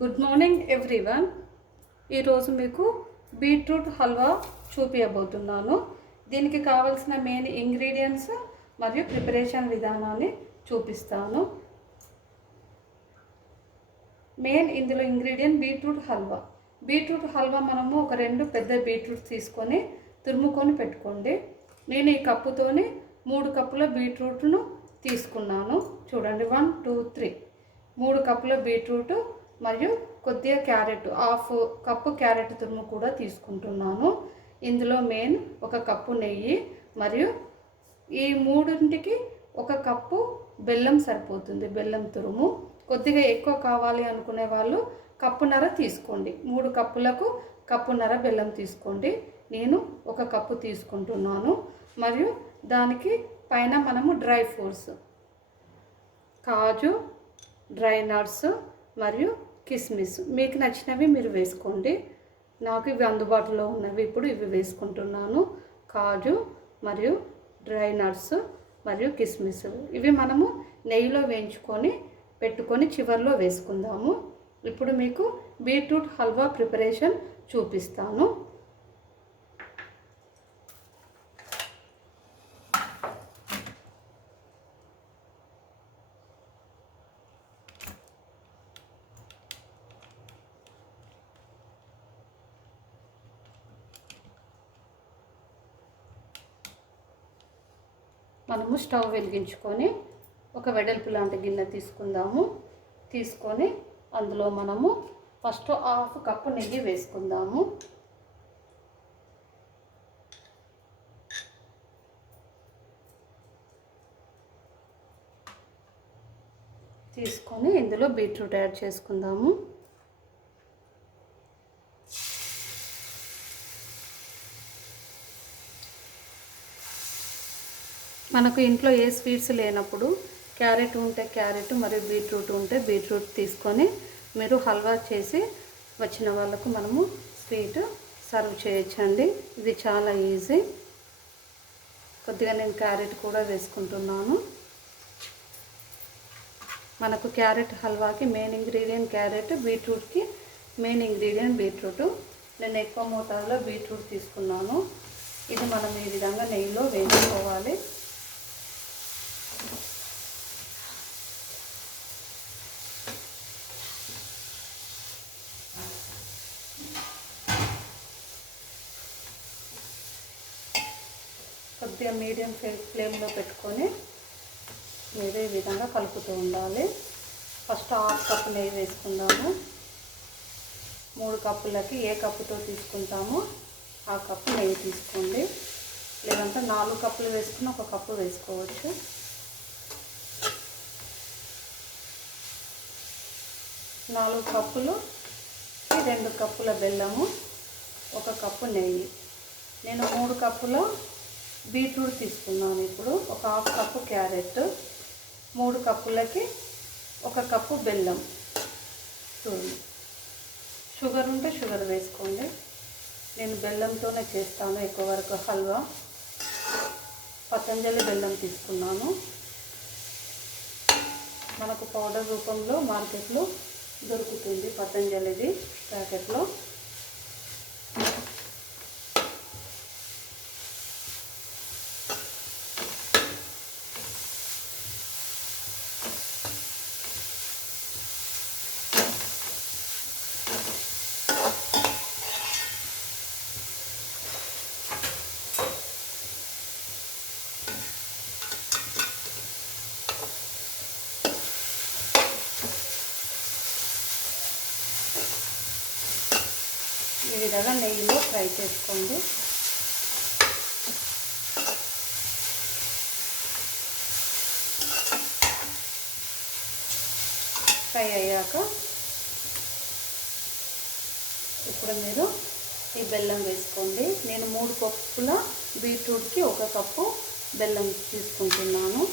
Good morning everyone. ఈరోజు మీకు beetroot halwa చూపించబోతున్నాను. దీనికి కావాల్సిన మెయిన్ ఇంగ్రీడియంట్స్ మరియు ప్రిపరేషన్ విధానాన్ని చూపిస్తాను. మెయిన్ ఇందులో ingredient beetroot halwa. Beetroot halwa మనము ఒక 2 పెద్ద బీట్రూట్ తీసుకొని తురుముకొని పెట్టుకోండి. నేను ఈ కప్పుతోని 3 కప్పుల బీట్రూట్ను తీసుకున్నాను. చూడండి, 1 2 3 3 కప్పుల బీట్రూట్ మరియు కొద్దిగా క్యారెట్, హాఫ్ కప్పు క్యారెట్ తురుము కూడా తీసుకుంటున్నాను. ఇందులో మెయిన్ 1 కప్పు నెయ్యి మరియు ఈ మూడింటికి 1 కప్పు బెల్లం సరిపోతుంది. బెల్లం తురుము కొద్దిగా ఎక్కువ కావాలి అనుకునే వాళ్ళు కప్పున్నర తీసుకోండి. 3 కప్పులకు కప్పున్నర బెల్లం తీసుకోండి. నేను 1 కప్పు తీసుకుంటున్నాను. మరియు దానికి పైన మనము డ్రై ఫ్రూట్స్, కాజు, డ్రై నట్స్ మరియు కిస్మిస్ మీకు నచ్చినవి మీరు వేసుకోండి. నాకు ఇవి అందుబాటులో ఉన్నవి, ఇప్పుడు ఇవి వేసుకుంటున్నాను. కాజు మరియు డ్రై నట్స్ మరియు కిస్మిస్ ఇవి మనము నెయ్యిలో వేయించుకొని పెట్టుకొని చివర్లో వేసుకుందాము. ఇప్పుడు మీకు బీట్రూట్ హల్వా ప్రిపరేషన్ చూపిస్తాను. మనము స్టవ్ వెలిగించుకొని ఒక వెడల్పు లాంటి గిన్నె తీసుకుందాము. తీసుకొని అందులో మనము ఫస్ట్ హాఫ్ కప్పు నెయ్యి వేసుకుందాము. తీసుకొని ఇందులో బీట్రూట్ యాడ్ చేసుకుందాము. మనకు ఇంట్లో ఏ స్వీట్స్ లేనప్పుడు క్యారెట్ ఉంటే క్యారెట్ మరియు బీట్రూట్ ఉంటే బీట్రూట్ తీసుకొని మీరు హల్వా చేసి వచ్చిన వాళ్ళకు మనము స్వీట్ సర్వ్ చేయొచ్చండి. ఇది చాలా ఈజీ. కొద్దిగా నేను క్యారెట్ కూడా వేసుకుంటున్నాను. మనకు క్యారెట్ హల్వాకి మెయిన్ ఇంగ్రీడియంట్ క్యారెట్, బీట్రూట్కి మెయిన్ ఇంగ్రీడియంట్ బీట్రూట్. నేను ఎక్కువ మోతాదులో బీట్రూట్ తీసుకున్నాను. ఇది మనం ఈ విధంగా నెయ్యిలో వేసుకోవాలి. కొద్దిగా మీడియం ఫ్లేమ్లో పెట్టుకొని మీరు ఈ విధంగా కలుపుతూ ఉండాలి. ఫస్ట్ హాఫ్ కప్పు నెయ్యి వేసుకుందాము. 3 కప్పులకి ఏ కప్పుతో తీసుకుంటామో ఆ కప్పు నెయ్యి తీసుకోండి. లేదంటే 4 కప్పులు వేసుకుని 1 కప్పు వేసుకోవచ్చు. నాలుగు కప్పులు 2 కప్పుల బెల్లము, 1 కప్పు నెయ్యి. నేను 3 కప్పుల బీట్రూట్ తీసుకున్నాను. ఇప్పుడు 1 హాఫ్ కప్పు క్యారెట్, 3 కప్పులకి 1 కప్పు బెల్లం. షుగర్ ఉంటే షుగర్ వేసుకోండి. నేను బెల్లంతోనే చేస్తాను ఎక్కువ వరకు హల్వా. పతంజలి బెల్లం తీసుకున్నాను. మనకు పౌడర్ రూపంలో మార్కెట్లో దొరుకుతుంది, పతంజలిది ప్యాకెట్లో. ఈ విధంగా నెయ్యిలో ఫ్రై చేసుకోండి. ఫ్రై అయ్యాక ఇప్పుడు మీరు ఈ బెల్లం వేసుకోండి. నేను 3 కప్పుల బీట్రూట్కి 1 కప్పు బెల్లం తీసుకుంటున్నాను.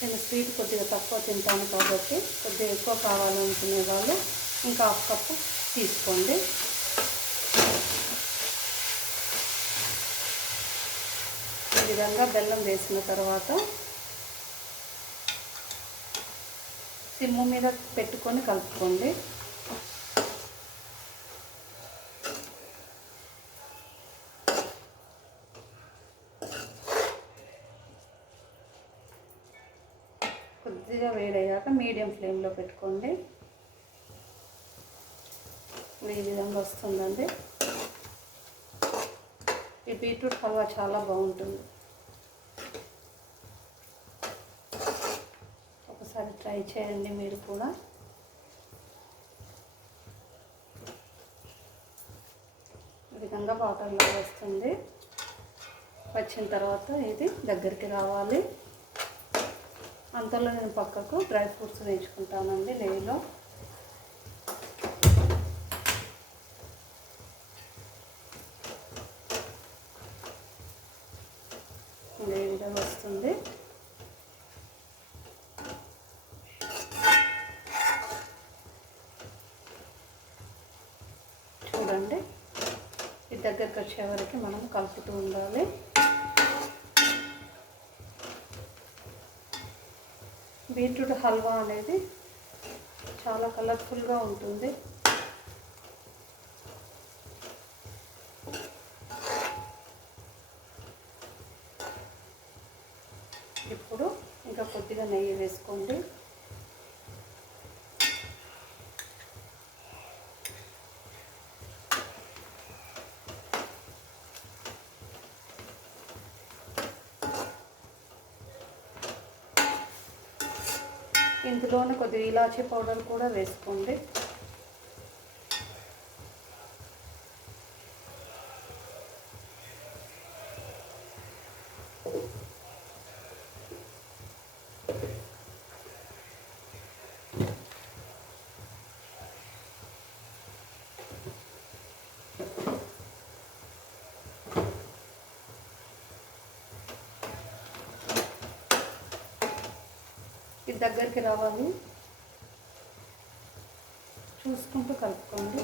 నేను స్వీట్ కొద్దిగా తక్కువ తింటాను కాబట్టి కొద్దిగా ఎక్కువ కావాలనుకునే వాళ్ళు ఇంకా హాఫ్ కప్పు తీసుకోండి. ఈ విధంగా బెల్లం వేసిన తర్వాత సిమ్ము మీద పెట్టుకొని కలుపుకోండి. కొద్దిగా వేడయ్యాక మీడియం ఫ్లేమ్లో పెట్టుకోండి. ఈ విధంగా వస్తుందండి. ఈ బీట్రూట్ హల్వా చాలా బాగుంటుంది. ఒకసారి ట్రై చేయండి మీరు కూడా. ఈ విధంగా వాటర్లో వస్తుంది. వచ్చిన తర్వాత ఇది దగ్గరికి రావాలి. అంతలో నేను పక్కకు డ్రై ఫ్రూట్స్ వేయించుకుంటానండి నెయ్యిలో. ఈ విధంగా వస్తుంది. చూడండి, ఈ దగ్గరికి వచ్చే వరకు మనం కలుపుతూ ఉండాలి. బీట్రూట్ హల్వా అనేది చాలా కలర్ఫుల్గా ఉంటుంది. ఇప్పుడు ఇంకా కొద్దిగా నెయ్యి వేసుకోండి. ఇందులోనే కొద్దిగా ఇలాచీ పౌడర్ కూడా వేసుకోండి. ఇది దగ్గరికి రావాలి, చూసుకుంటూ కలుపుకోండి.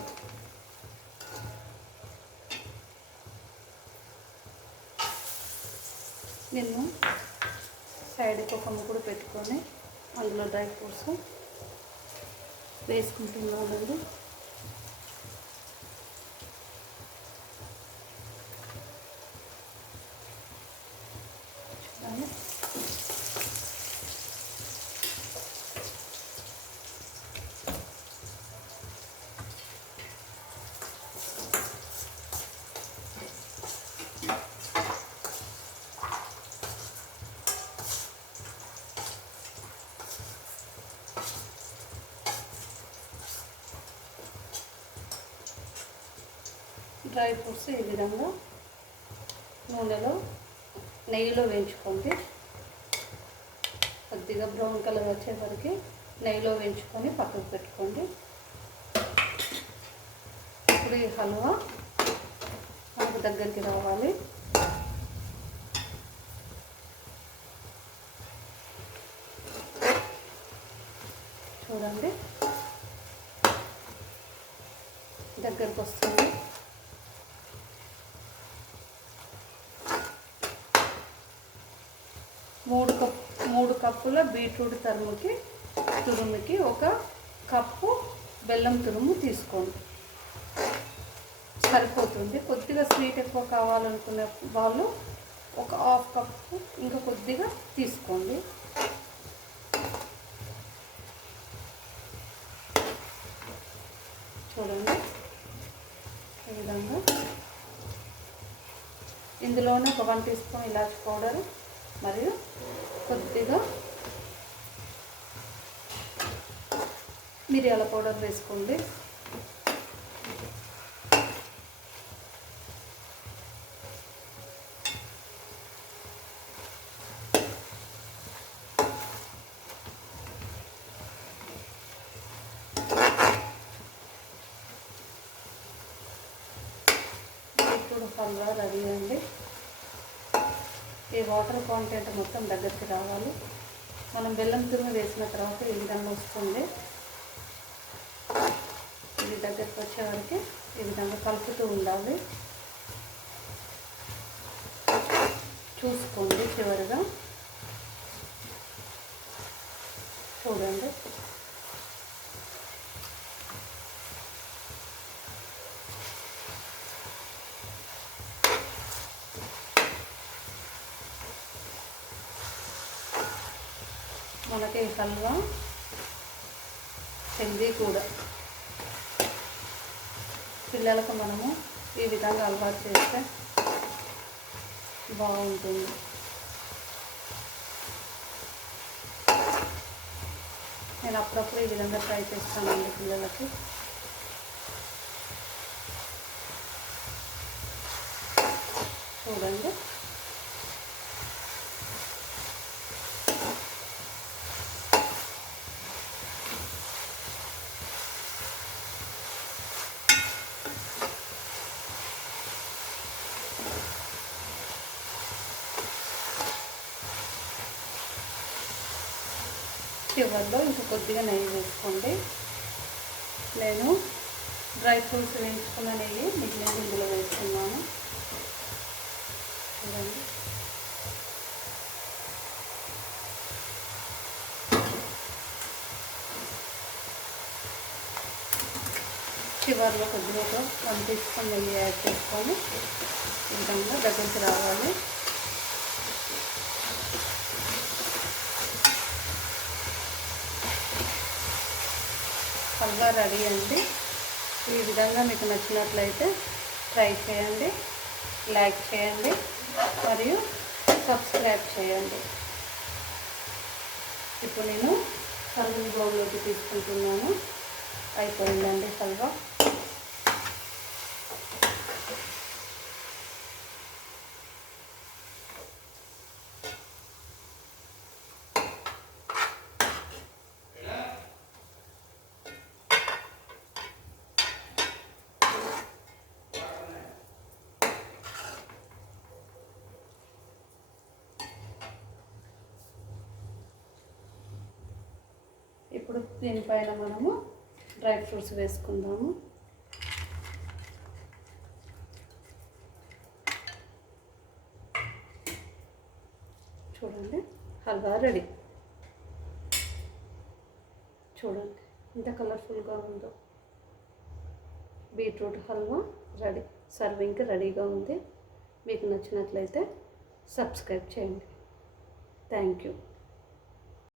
నేను సైడ్కి ఒక ముగ్గురు పెట్టుకొని అందులో డ్రై ఫ్రూట్స్ వేసుకుంటున్నానండి. డ్రై ఫ్రూట్స్ ఈ విధంగా నెయ్యిలో వేయించుకోండి. కొద్దిగా బ్రౌన్ కలర్ వచ్చే వరకు నెయ్యిలో వేయించుకొని పక్కకు పెట్టుకోండి. ఇప్పుడు ఈ హల్వా మనకు దగ్గరికి రావాలి. చూడండి, దగ్గరికి వస్తుంది. మూడు కప్పుల బీట్రూట్ తురుముకి 1 కప్పు బెల్లం తురుము తీసుకోండి, సరిపోతుంది. కొద్దిగా స్వీట్ ఎక్కువ కావాలనుకునే వాళ్ళు 1/2 కప్పు ఇంకా కొద్దిగా తీసుకోండి. చూడండి, ఈ విధంగా ఇందులోనే ఒక 1 టీ స్పూన్ ఇలాచీ పౌడర్ మరియు కొద్దిగా మిరియాల పౌడర్ వేసుకోండి. ఇప్పుడు హల్వా రెడీ అండి. ఈ వాటర్ కాంటెంట్ మొత్తం దగ్గరికి రావాలి. మనం బెల్లం తురుము వేసిన తర్వాత ఈ విధంగా వస్తుంది. ఇది దగ్గరికి వచ్చే వరకు ఈ విధంగా కలుపుతూ ఉండాలి. చూసుకోండి చివరిగా. చూడండి, మనకి హల్వా హెల్దీ కూడా. పిల్లలకు మనము ఈ విధంగా అలవాటు చేస్తే బాగుంటుంది. నేను అప్పుడప్పుడు ఈ విధంగా ట్రై చేస్తానండి పిల్లలకి. చూడండి, చివరిలో ఇంకా కొద్దిగా నెయ్యి వేసుకోండి. నేను డ్రై ఫ్రూట్స్ వేయించుకున్న నెయ్యి మిగిలిన ఇందులో వేస్తున్నాను. చూడండి, చివరిలో కొద్దిగా 1 టీ స్పూన్ నెయ్యి యాడ్ చేసుకొని ఈ విధంగా దగ్గరికి రావాలి. హల్వా రెడీ అండి. ఈ విధంగా మీకు నచ్చినట్లయితే ట్రై చేయండి, లైక్ చేయండి మరియు సబ్స్క్రైబ్ చేయండి. ఇప్పుడు నేను సర్వింగ్ బౌల్లోకి తీసుకుంటున్నాను. అయిపోయిందండి హల్వా. ఇప్పుడు దీనిపైన మనము డ్రై ఫ్రూట్స్ వేసుకుందాము. చూడండి, హల్వా రెడీ. చూడండి ఎంత కలర్ఫుల్గా ఉందో. బీట్రూట్ హల్వా రెడీ, సర్వింగ్కి రెడీగా ఉంది. మీకు నచ్చినట్లయితే సబ్స్క్రైబ్ చేయండి. Thank you.